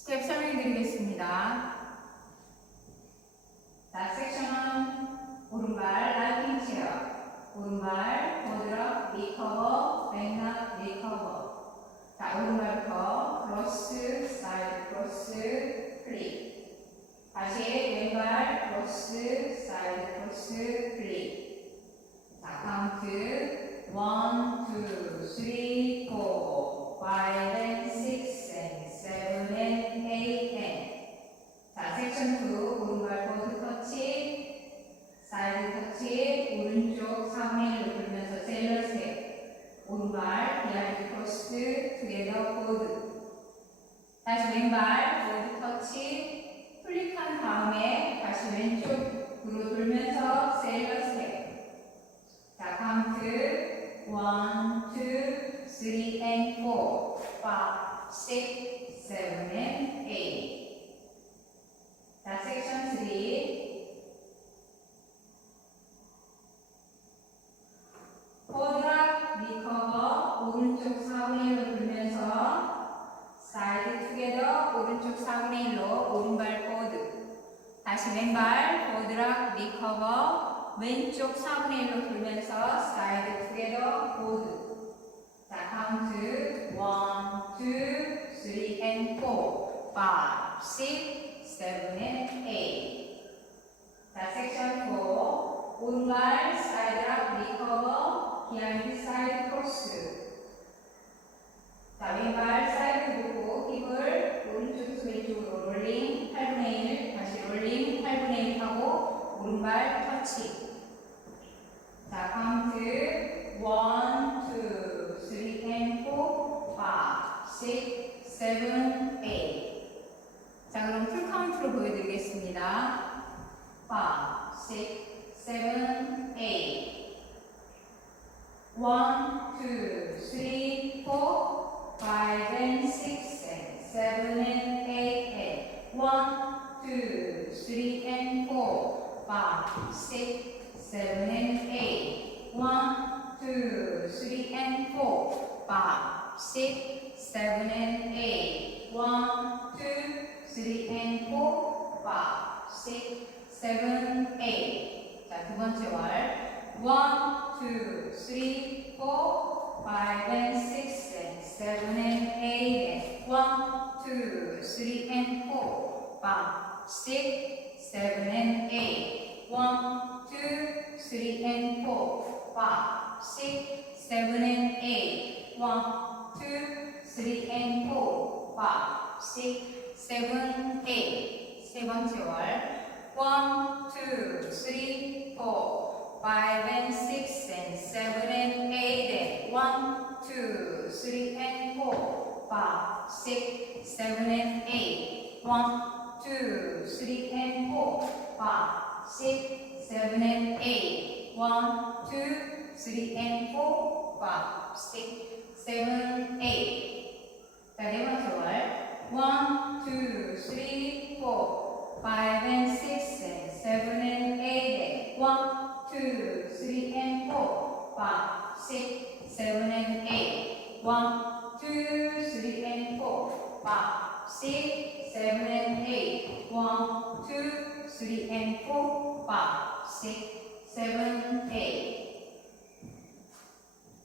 스텝 설명드리겠습니다. 자, 섹션은 오른발 라이딩 체어, 오른발 보드락 리커버, 백락 리커버. 자, 오른발부터 크로스, 사이드 크로스, 클릭. 다시 왼발 크로스, 사이드 크로스, 클릭. 자, 카운트 1, 2, 3, 4, 5 and 6 and 7 and 8 and. 자, 섹션 2 오른발 보드 터치, 사이드 터치, 오른쪽 3회 돌면서 셀러 스텝. 오른발 비하인드 크로스, 투게더 보드. 다시 왼발 보드 터치, 클릭한 다음에 다시 왼쪽으로 돌면서 셀러 스텝. 자, 카운트 1, 2, 3 and 4, 5, 6, 7 and 8. 자, 섹션 3. 보드락 리커버, 오른쪽 4분의 1로 돌면서 사이드 투게더, 오른쪽 4분의 1로 오른발 보드. 다시 왼발 보드락 리커버, 왼쪽 4분의 1로 돌면서 사이드 투게더 보드. 자, 카운트 1, 2, 3 and 4, 5, 6, 7 and 8. 자, 섹션 4. 오른발 사이드락 리커버, 비하인드 사이드 크로스. 자, 왼발 사이드 보고 힙을 오른쪽에서 왼쪽으로 롤링 8분의 1, 다시 롤링 8분의 1 하고 오른발 터치. 자, 카운트 1, 2, 3 and 4, 5, 6, 7, 8. 자, 그럼 풀 카운트로 보여드리겠습니다. 5, 6, 7, 8. 1, 2, 3, 4, 5 and 6 and 7 and 8 and 1, 2, 3 and 4, 5, 6, 7 and 8. 1, 2, 3 and 4, 5, 6, 7 and 8. 1, 2, 3 and 4, 5, 6, 7, 8. 자, 두 번째 월. 1, 2, 3, 4, 5 and 6 and 7 and 8 and 1, 2, 3 and 4, 5, 6, 7 and 8. 1, 2, 3 and 4, 5, 6, 7 and 8. 1, 2, 3 and 4, 5, 6, 7, 8. 세 번째 월. 1, 2, 3, 4, 5 and 6 and 7 and 8 and 1, 2, 3 and 4, 5, 6, 7 and 8. 1, 2, 3 and 4, 5, 6, 7 and 8. 1, 2, 3 and 4, 5, 6, 7, 8. 자, 네 번째 월. 1, 2, 3, 4, 5 and 6 and 7 and 8 and 1, 2, 3 and 4, 5, 6, 7 and 8. 1, 2, 3 and 4, 5, 6, 7 and 8. 1, 2, 3 and 4, 5, 6, 7, 8.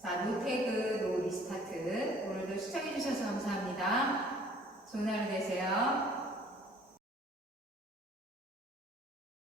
자, 노태그 노 리스타트. 오늘도 시청해주셔서